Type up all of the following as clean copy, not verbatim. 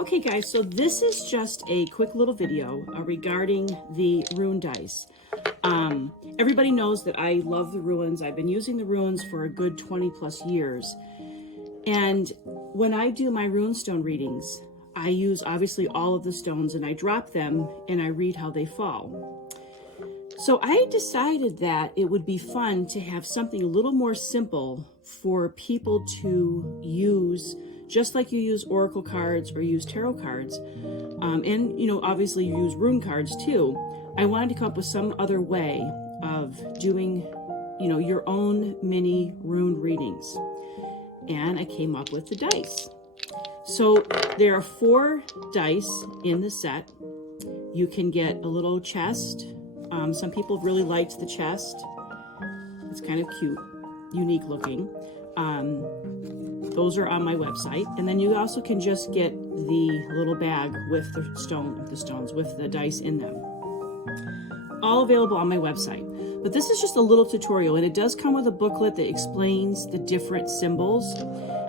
Okay guys, so this is just a quick little video regarding the rune dice. Everybody knows that I love the runes. I've been using the runes for a good 20 plus years. And when I do my rune stone readings, I use obviously all of the stones and I drop them and I read how they fall. So I decided that it would be fun to have something a little more simple for people to use, just like you use oracle cards or use tarot cards. And, you know, obviously you use rune cards too. I wanted to come up with some other way of doing, you know, your own mini rune readings. And I came up with the dice. So there are 4 dice in the set. You can get a little chest. Some people really liked the chest. It's kind of cute, unique looking. Those are on my website. And then you also can just get the little bag with the stones, with the dice in them. All available on my website. But this is just a little tutorial, and it does come with a booklet that explains the different symbols,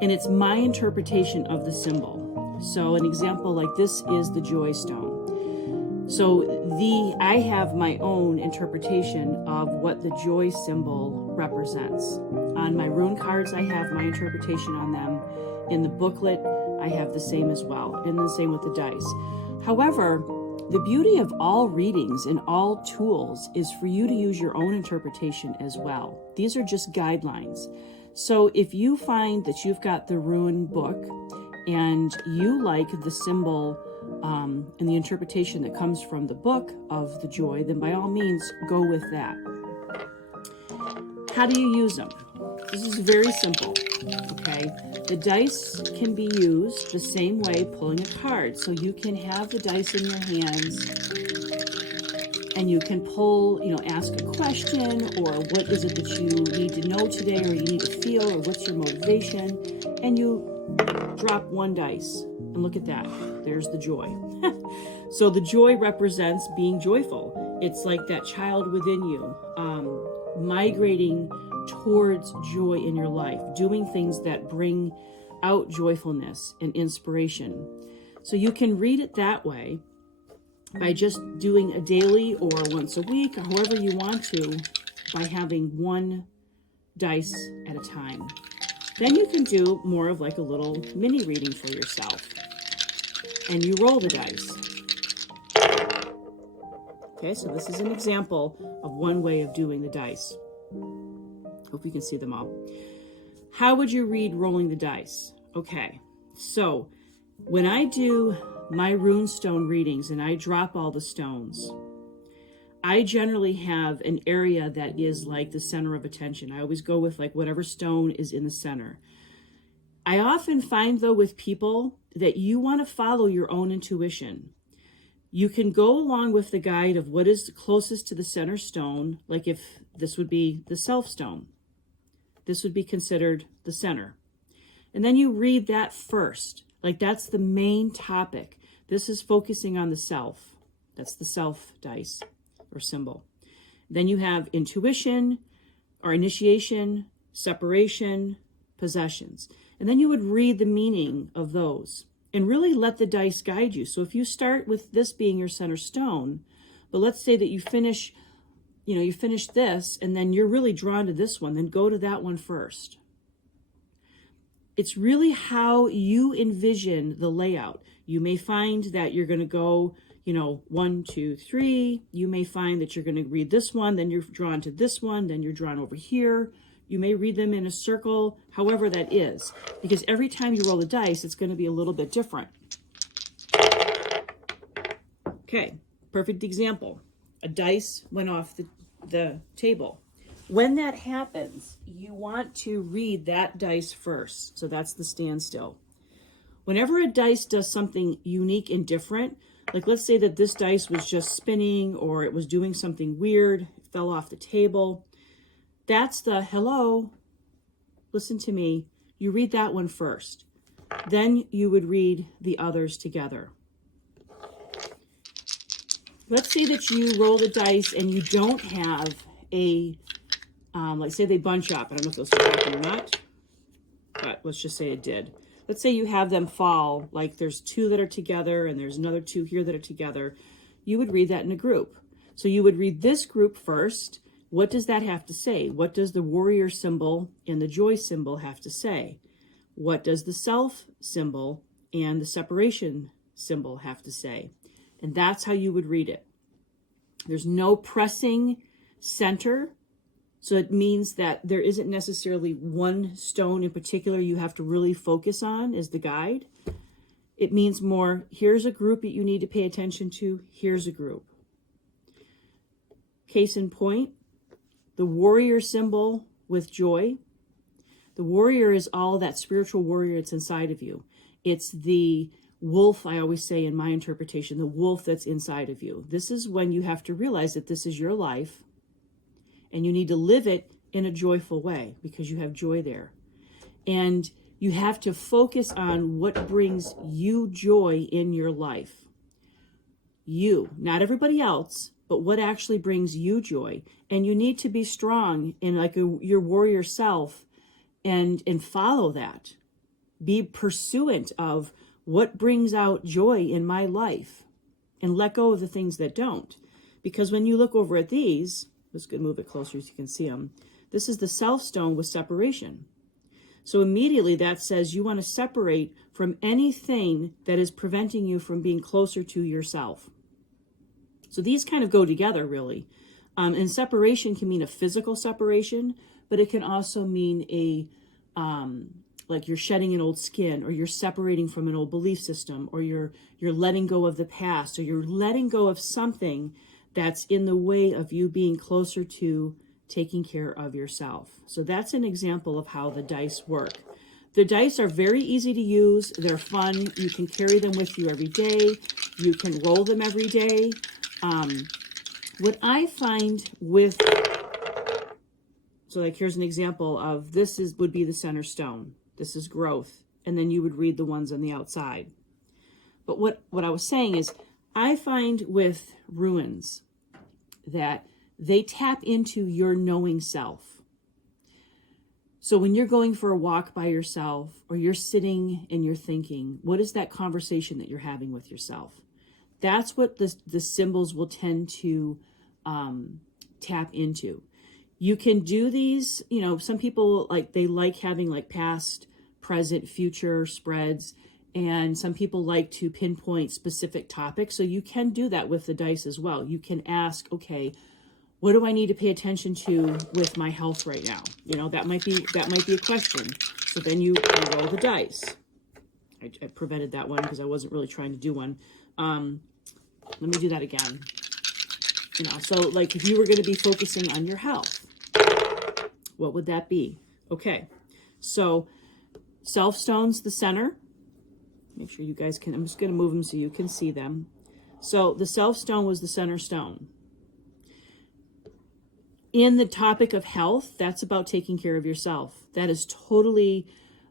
and it's my interpretation of the symbol. So an example like this is the joy stone. So I have my own interpretation of what the joy symbol represents. On my rune cards, I have my interpretation on them. In the booklet, I have the same as well, and the same with the dice. However, the beauty of all readings and all tools is for you to use your own interpretation as well. These are just guidelines. So if you find that you've got the rune book and you like the symbol and the interpretation that comes from the book of the joy, then by all means, go with that. How do you use them? This is very simple, okay? The dice can be used the same way pulling a card. So you can have the dice in your hands and you can pull, you know, ask a question, or what is it that you need to know today, or you need to feel, or what's your motivation, and you drop 1 dice and look at that. There's the joy. So the joy represents being joyful. It's like that child within you, migrating towards joy in your life, doing things that bring out joyfulness and inspiration. So you can read it that way by just doing a daily or once a week, or however you want to, by having 1 dice at a time. Then you can do more of like a little mini reading for yourself. And you roll the dice. Okay, so this is an example of one way of doing the dice. Hope you can see them all. How would you read rolling the dice? Okay, so when I do my rune stone readings and I drop all the stones, I generally have an area that is like the center of attention. I always go with like whatever stone is in the center. I often find though with people that you want to follow your own intuition. You can go along with the guide of what is closest to the center stone, like if this would be the self stone. This would be considered the center. And then you read that first, like that's the main topic. This is focusing on the self. That's the self dice or symbol. Then you have intuition or initiation, separation, possessions. And then you would read the meaning of those and really let the dice guide you. So if you start with this being your center stone, but let's say that you finish this and then you're really drawn to this one, then go to that one first. It's really how you envision the layout. You may find that you're going to go, 1, 2, 3. You may find that you're going to read this one, then you're drawn to this one, then you're drawn over here. You may read them in a circle, however that is, because every time you roll the dice, it's going to be a little bit different. Okay, perfect example. A dice went off the table. When that happens, you want to read that dice first. So that's the standstill. Whenever a dice does something unique and different, like let's say that this dice was just spinning or it was doing something weird, it fell off the table. That's the hello, listen to me. You read that one first. Then you would read the others together. Let's say that you roll the dice and you don't have a, like say they bunch up. I don't know if those happen or not, but let's just say it did. let's say you have them fall, like there's two that are together and there's another two here that are together, you would read that in a group. So you would read this group first. What does that have to say? What does the warrior symbol and the joy symbol have to say? What does the self symbol and the separation symbol have to say? And that's how you would read it. There's no pressing center. So it means that there isn't necessarily one stone in particular you have to really focus on as the guide. It means more, here's a group that you need to pay attention to. Here's a group. Case in point, the warrior symbol with joy. The warrior is all that spiritual warrior that's inside of you. It's the wolf, I always say in my interpretation, the wolf that's inside of you. This is when you have to realize that this is your life and you need to live it in a joyful way because you have joy there. And you have to focus on what brings you joy in your life. You, not everybody else, but what actually brings you joy. And you need to be strong in like your warrior self and follow that. Be pursuant of what brings out joy in my life and let go of the things that don't. Because when you look over at these, let's go move it closer so you can see them. This is the self stone with separation. So immediately that says you want to separate from anything that is preventing you from being closer to yourself. So these kind of go together really. And separation can mean a physical separation, but it can also mean a, like you're shedding an old skin, or you're separating from an old belief system, or you're letting go of the past, or you're letting go of something that's in the way of you being closer to taking care of yourself. So that's an example of how the dice work. The dice are very easy to use. They're fun. You can carry them with you every day. You can roll them every day. What I find with, so like here's an example of this would be the center stone. This is growth. And then you would read the ones on the outside. But what I was saying is I find with runes that they tap into your knowing self. So when you're going for a walk by yourself or you're sitting and you're thinking, what is that conversation that you're having with yourself? That's what the symbols will tend to tap into. You can do these, you know, some people they like having like past, present, future spreads. And some people like to pinpoint specific topics. So you can do that with the dice as well. You can ask, okay, what do I need to pay attention to with my health right now? You know, that might be a question. So then you roll the dice. I prevented that one because I wasn't really trying to do one. Let me do that again. You know, so like if you were going to be focusing on your health, what would that be? Okay, so self stones, the center. Make sure you guys can, I'm just going to move them so you can see them. So the self stone was the center stone. In the topic of health, that's about taking care of yourself. That is totally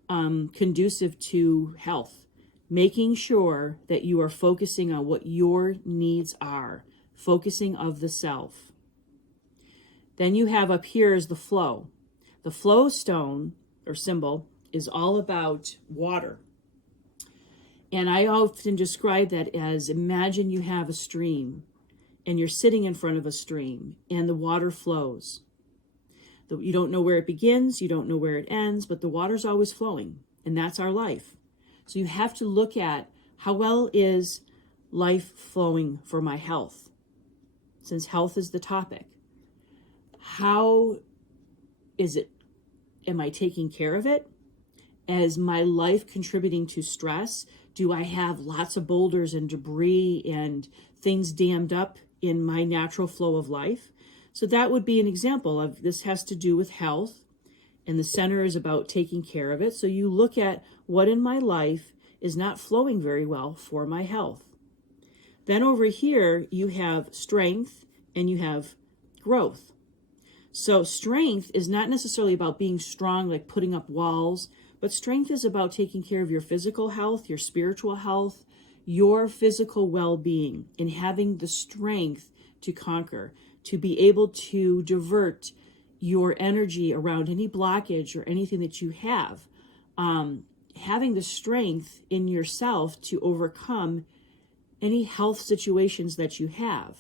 conducive to health. Making sure that you are focusing on what your needs are. Focusing of the self. Then you have up here is the flow. The flow stone or symbol is all about water. And I often describe that as, imagine you have a stream and you're sitting in front of a stream and the water flows. You don't know where it begins, you don't know where it ends, but the water's always flowing, and that's our life. So you have to look at how well is life flowing for my health, since health is the topic. How is it? Am I taking care of it? Is my life contributing to stress? Do I have lots of boulders and debris and things dammed up in my natural flow of life? So that would be an example of this has to do with health, and the center is about taking care of it. So you look at what in my life is not flowing very well for my health. Then over here, you have strength and you have growth. So strength is not necessarily about being strong, like putting up walls, but strength is about taking care of your physical health, your spiritual health, your physical well-being, and having the strength to conquer, to be able to divert your energy around any blockage or anything that you have. having the strength in yourself to overcome any health situations that you have.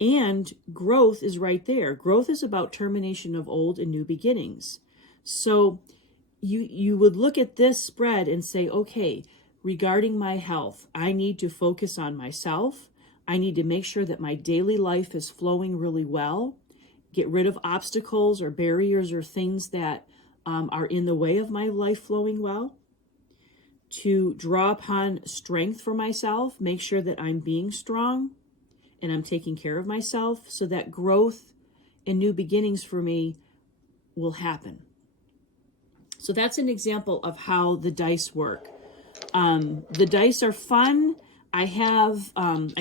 And growth is right there. Growth is about termination of old and new beginnings. So you would look at this spread and say, okay, regarding my health, I need to focus on myself. I need to make sure that my daily life is flowing really well. Get rid of obstacles or barriers or things that are in the way of my life flowing well. To draw upon strength for myself, make sure that I'm being strong and I'm taking care of myself so that growth and new beginnings for me will happen. So that's an example of how the dice work. The dice are fun. I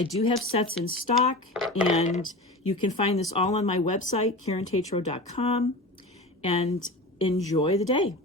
do have sets in stock, and you can find this all on my website, KarenTatro.com, and enjoy the day.